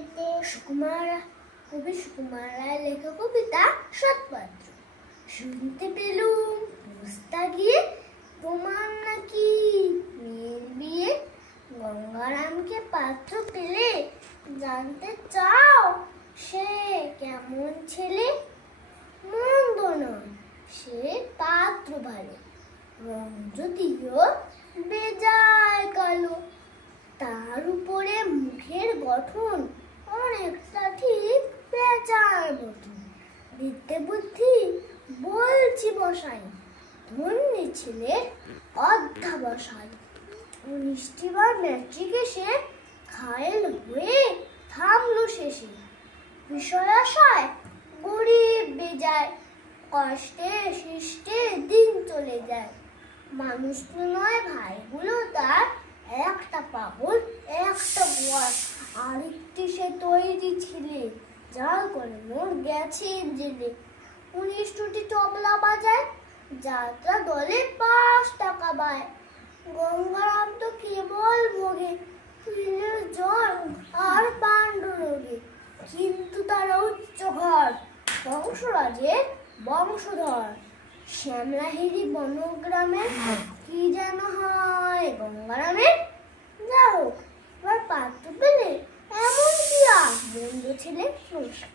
বাড়িতে কবি সুকুমার রায় লেখা কবিতা সৎপাত্র। শুনতে পেলুম পোস্তা গিয়ে তোমার নাকি মেয়ের বিয়ে। গঙ্গারামকে পাত্র পেলে জানতে চাও সে কেমন ছেলে? মন্দ নয়, সে পাত্র ভালো, রং যদিও বেজায় কালো। তার উপরে মুখের গঠন অনেকটা ঠিক পেঁচার মতন। বিদ্যে বুদ্ধি বলছি বসাই, ধন্যী ছেলে অধ্যাবসায়। 19টি বার ম্যাট্রিক এসে ঘায়েল হয়ে থামলো শেষে। বিষয় আশায় গরিব বেজায়, কষ্টে শিষ্টে দিন চলে যায়। মানুষ তো নয় ভাইগুলো তার, একটা পাগল একটা গোয়ার। আরেকটি সে তৈরি ছিলে, জাল করে মোর গেছে জেলে। 19টি তবলা বাজায়, যাত্রা দলে 5 টাকা পায়। গঙ্গারাম তো কেবল ভোগে পিলের জ্বর আর পাণ্ডুরোগে। কিন্তু তারা উচ্চ ঘর, বংশরাজের বংশধর। শ্যামলাহিরি বনগ্রামে কি যেন হয় গঙ্গারামের। যা হোক, এবার পাত্র পেলে এমন কি আর মন্দ ছেলে। নমস্কার।